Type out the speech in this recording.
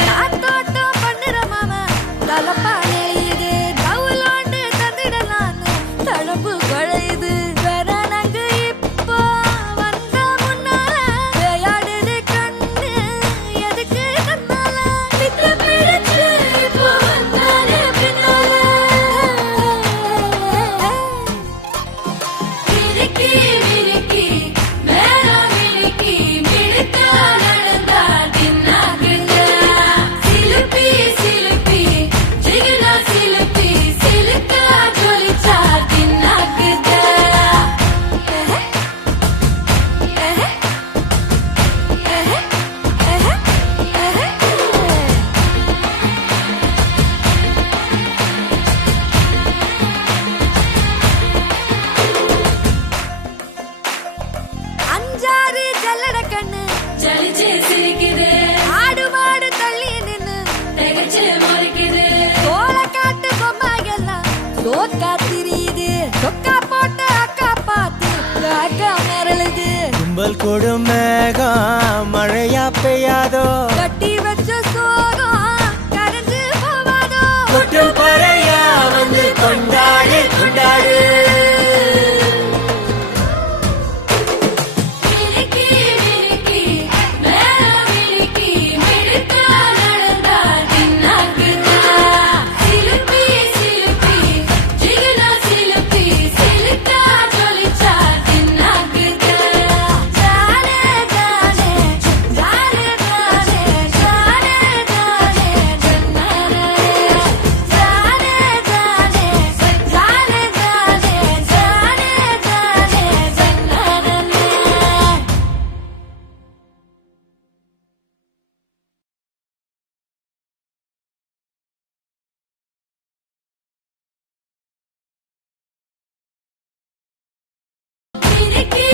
காத்தோட்டம் பண்ணுற மாமா தலப்பானே இது தவுலோண்டு தந்திடலான்னு தழம்பு குழையுது வரணங்கு இப்போ வந்த முன்னால விளையாடுது கண்ணு எதுக்கு தன்னால விட்டு பிடிச்சு இப்போ வந்தாலே பின்னால விரிக்கி விரிக்கி மேல விரிக்கி மிடுக்கா நடந்தா தின்னாக்குங்க சிலுப்பி சிலுப்பி ஜிகினா சிலுப்பி சிலுக்கா ஜொலிச்சா தின்னாக்குங்க அஞ்சாறு ஜல்லட கண்ணு ஜலிச்சு சிரிக்குது ஆடு மாடு தள்ளி நின்னு திகச்சு முறைக்குது தோள காட்டு பொம்மை எல்லாம் சோக்கா திரியுது சொக்கா போட்ட அக்கா பார்த்து காக்கா மிரளுது கும்பல் கொடும் மேகம் மழையா பெய்யாதோ கட்டி வச்ச சோகம் கரைஞ்சு போவாதோ கொட்டும் பறையா வந்து கொண்டாடு கொண்டாடு விரிக்கி விரிக்கி மேல விரிக்கி மிடுக்கா நடந்தா தின்னாக்குங்க சிலுப்பி சிலுப்பி ஜிகினா சிலுப்பி சிலுக்கா ஜொலிச்சா தின்னாக்குங்க ஜாலே ஜாலே ஜாலே ஜாலே ஜாலே ஜாலே ஜன்னரே ஜாலே ஜாலே ஜாலே ஜாலே ஜாலே ஜாலே ஜன்னரே விரிக்கி